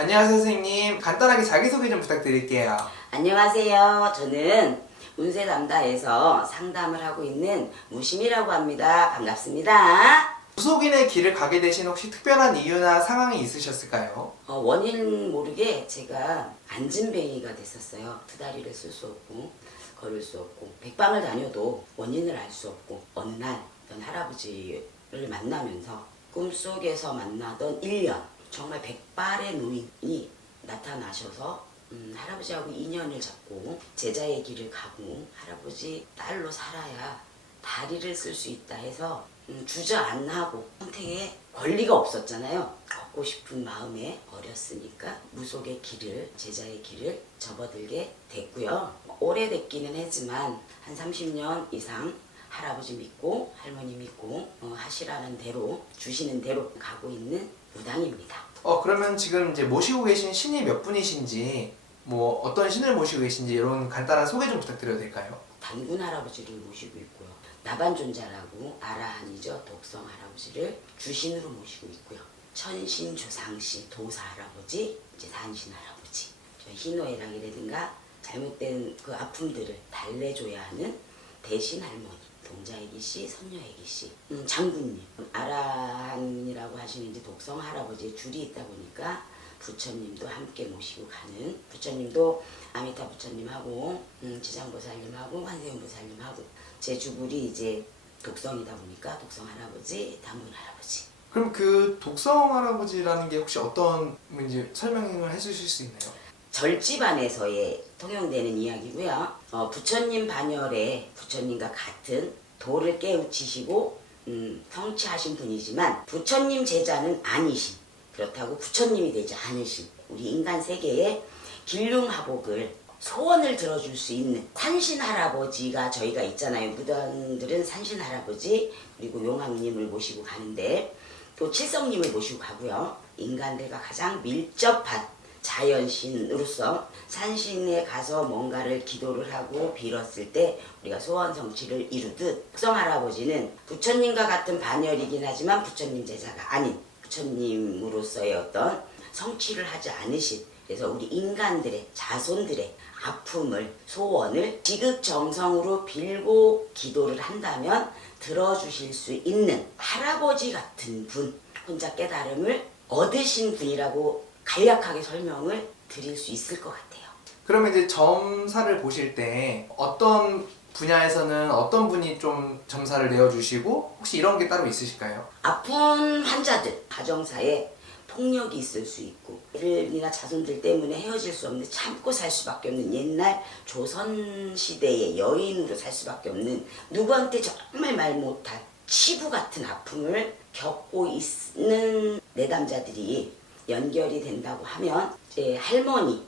안녕하세요, 선생님. 간단하게 자기소개 좀 부탁드릴게요. 안녕하세요. 저는 운세담다에서 상담을 하고 있는 무심이라고 합니다. 반갑습니다. 무속인의 길을 가게 되신 혹시 특별한 이유나 상황이 있으셨을까요? 원인 모르게 제가 안진뱅이가 됐었어요. 두 다리를 쓸 수 없고 걸을 수 없고 백방을 다녀도 원인을 알 수 없고 어느 날 어떤 할아버지를 만나면서 꿈속에서 만나던 1년 정말 백발의 노인이 나타나셔서 할아버지하고 인연을 잡고 제자의 길을 가고 할아버지 딸로 살아야 다리를 쓸 수 있다 해서 주저안하고 선택에 권리가 없었잖아요. 걷고 싶은 마음에 어렸으니까 무속의 길을, 제자의 길을 접어들게 됐고요. 오래됐기는 했지만 한 30년 이상 할아버지 믿고 할머니 믿고 하시라는 대로 주시는 대로 가고 있는 무당입니다. 그러면 지금 이제 모시고 계신 신이 몇 분이신지, 뭐 어떤 신을 모시고 계신지 이런 간단한 소개 좀 부탁드려도 될까요? 단군 할아버지를 모시고 있고요. 나반존자라고 아라한이죠. 독성 할아버지를 주신으로 모시고 있고요. 천신, 조상신, 도사 할아버지, 이제 산신 할아버지. 희노애락이라든가 잘못된 그 아픔들을 달래줘야 하는 대신 할머니. 동자애기씨, 선녀애기씨, 장군님, 아라한이라고 하시는 이제 독성 할아버지의 줄이 있다 보니까 부처님도 함께 모시고 가는, 부처님도 아미타 부처님하고 지장보살님하고 환세음보살님하고 제 주불이 이제 독성이다 보니까 독성 할아버지, 단군 할아버지. 그럼 그 독성 할아버지라는 게 혹시 어떤 뭔지 설명을 해주실 수 있나요? 절집안에서의 통용되는 이야기고요. 부처님 반열에 부처님과 같은 도를 깨우치시고 성취하신 분이지만 부처님 제자는 아니신, 그렇다고 부처님이 되지 않으신 우리 인간 세계의 길흉하복을 소원을 들어줄 수 있는 산신 할아버지가 저희가 있잖아요. 무당들은 산신 할아버지 그리고 용왕님을 모시고 가는데 또 칠성님을 모시고 가고요. 인간들과 가장 밀접한 자연신으로서 산신에 가서 뭔가를 기도를 하고 빌었을 때 우리가 소원 성취를 이루듯 독성 할아버지는 부처님과 같은 반열이긴 하지만 부처님 제자가 아닌 부처님으로서의 어떤 성취를 하지 않으신, 그래서 우리 인간들의 자손들의 아픔을 소원을 지극정성으로 빌고 기도를 한다면 들어주실 수 있는 할아버지 같은 분, 혼자 깨달음을 얻으신 분이라고 간략하게 설명을 드릴 수 있을 것 같아요. 그러면 이제 점사를 보실 때 어떤 분야에서는 어떤 분이 좀 점사를 내어주시고 혹시 이런 게 따로 있으실까요? 아픈 환자들, 가정사에 폭력이 있을 수 있고 애들이나 자손들 때문에 헤어질 수 없는, 참고 살 수밖에 없는 옛날 조선시대의 여인으로 살 수밖에 없는, 누구한테 정말 말 못할 치부 같은 아픔을 겪고 있는 내담자들이 연결이 된다고 하면 이제 할머니,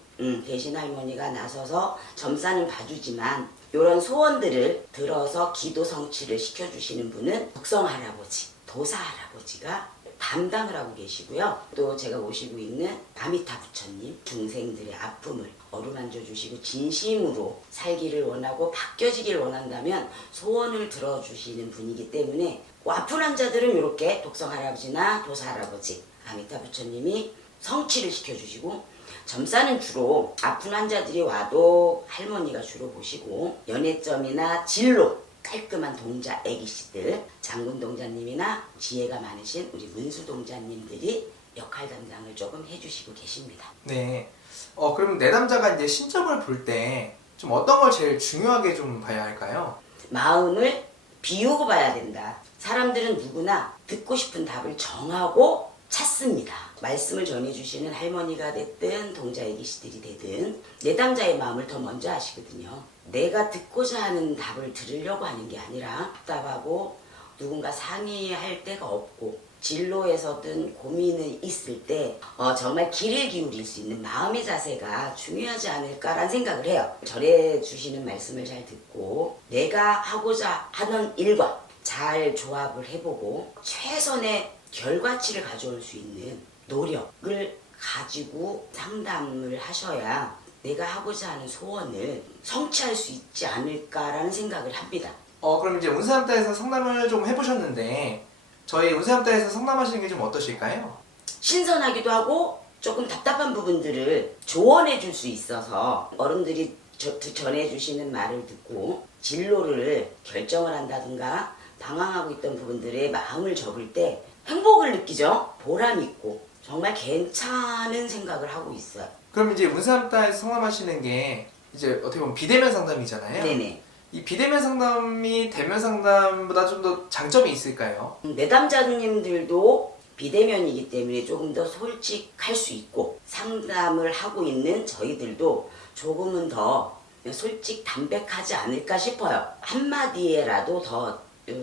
대신 할머니가 나서서 점사는 봐주지만 이런 소원들을 들어서 기도 성취를 시켜주시는 분은 독성 할아버지, 도사 할아버지가 담당을 하고 계시고요. 또 제가 모시고 있는 아미타 부처님, 중생들의 아픔을 어루만져 주시고 진심으로 살기를 원하고 바뀌어지기를 원한다면 소원을 들어주시는 분이기 때문에 아픈 환자들은 이렇게 독성 할아버지나 도사 할아버지, 아미타 부처님이 성취를 시켜주시고, 점사는 주로 아픈 환자들이 와도 할머니가 주로 보시고 연애점이나 진로 깔끔한 동자 애기씨들, 장군 동자님이나 지혜가 많으신 우리 문수 동자님들이 역할 담당을 조금 해주시고 계십니다. 네. 그럼 내담자가 이제 신점을 볼 때 좀 어떤 걸 제일 중요하게 좀 봐야 할까요? 마음을 비우고 봐야 된다. 사람들은 누구나 듣고 싶은 답을 정하고 찾습니다. 말씀을 전해주시는 할머니가 됐든 동자애기씨들이 되든 내담자의 마음을 더 먼저 아시거든요. 내가 듣고자 하는 답을 들으려고 하는 게 아니라 답답하고 누군가 상의할 데가 없고 진로에서든 고민이 있을 때 정말 귀를 기울일 수 있는 마음의 자세가 중요하지 않을까라는 생각을 해요. 절해 주시는 말씀을 잘 듣고 내가 하고자 하는 일과 잘 조합을 해보고 최선의 결과치를 가져올 수 있는 노력을 가지고 상담을 하셔야 내가 하고자 하는 소원을 성취할 수 있지 않을까라는 생각을 합니다. 그럼 이제 운세담다에서 상담을 좀 해보셨는데 저희 운세담다에서 상담하시는 게 좀 어떠실까요? 신선하기도 하고 조금 답답한 부분들을 조언해 줄 수 있어서 어른들이 전해 주시는 말을 듣고 진로를 결정을 한다든가 방황하고 있던 부분들의 마음을 접을 때 행복을 느끼죠. 보람 있고 정말 괜찮은 생각을 하고 있어요. 그럼 이제 운세암따에서 상담하시는 게 이제 어떻게 보면 비대면 상담이잖아요. 네네. 이 비대면 상담이 대면 상담보다 좀 더 장점이 있을까요? 내담자님들도 비대면이기 때문에 조금 더 솔직할 수 있고 상담을 하고 있는 저희들도 조금은 더 솔직 담백하지 않을까 싶어요. 한마디에라도 더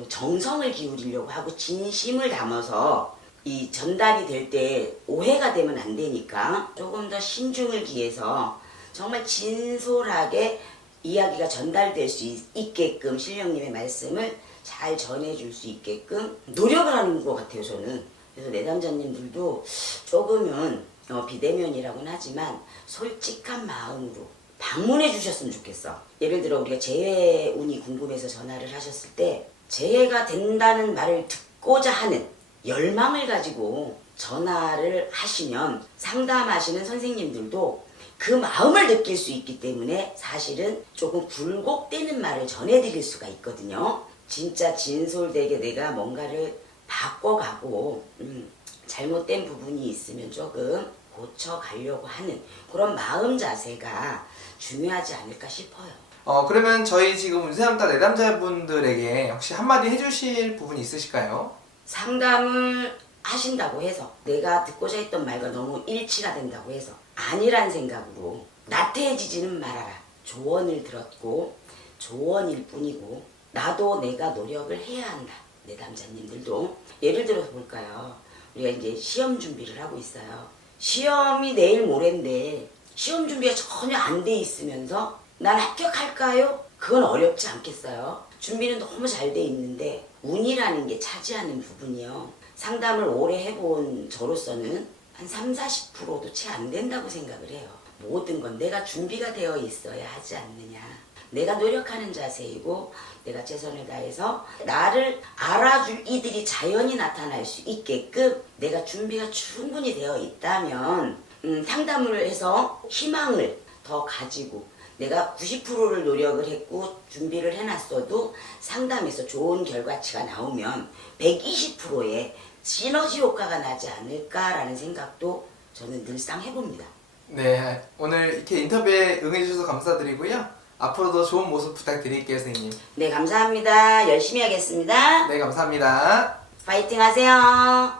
정성을 기울이려고 하고 진심을 담아서 이 전달이 될 때 오해가 되면 안 되니까 조금 더 신중을 기해서 정말 진솔하게 이야기가 전달될 수 있게끔 신령님의 말씀을 잘 전해줄 수 있게끔 노력을 하는 것 같아요, 저는. 그래서 내담자님들도 조금은 비대면이라고는 하지만 솔직한 마음으로 방문해 주셨으면 좋겠어. 예를 들어 우리가 재해운이 궁금해서 전화를 하셨을 때 재해가 된다는 말을 듣고자 하는 열망을 가지고 전화를 하시면 상담하시는 선생님들도 그 마음을 느낄 수 있기 때문에 사실은 조금 굴곡되는 말을 전해드릴 수가 있거든요. 진짜 진솔되게 내가 뭔가를 바꿔가고 잘못된 부분이 있으면 조금 고쳐가려고 하는 그런 마음 자세가 중요하지 않을까 싶어요. 그러면 저희 지금 운세암따 내담자분들에게 혹시 한마디 해주실 부분이 있으실까요? 상담을 하신다고 해서 내가 듣고자 했던 말과 너무 일치가 된다고 해서 아니란 생각으로 나태해지지는 말아라. 조언을 들었고 조언일 뿐이고 나도 내가 노력을 해야 한다. 내담자님들도 예를 들어서 볼까요? 우리가 이제 시험 준비를 하고 있어요. 시험이 내일 모레인데 시험 준비가 전혀 안 돼 있으면서 난 합격할까요? 그건 어렵지 않겠어요? 준비는 너무 잘 돼 있는데 운이라는 게 차지하는 부분이요. 상담을 오래 해본 저로서는 한 30-40%도 채 안 된다고 생각을 해요. 모든 건 내가 준비가 되어 있어야 하지 않느냐. 내가 노력하는 자세이고 내가 최선을 다해서 나를 알아줄 이들이 자연히 나타날 수 있게끔 내가 준비가 충분히 되어 있다면 상담을 해서 희망을 더 가지고 내가 90%를 노력을 했고 준비를 해놨어도 상담에서 좋은 결과치가 나오면 120%의 시너지 효과가 나지 않을까라는 생각도 저는 늘상 해봅니다. 네, 오늘 이렇게 인터뷰에 응해주셔서 감사드리고요. 앞으로도 좋은 모습 부탁드릴게요, 선생님. 네, 감사합니다. 열심히 하겠습니다. 네, 감사합니다. 파이팅 하세요.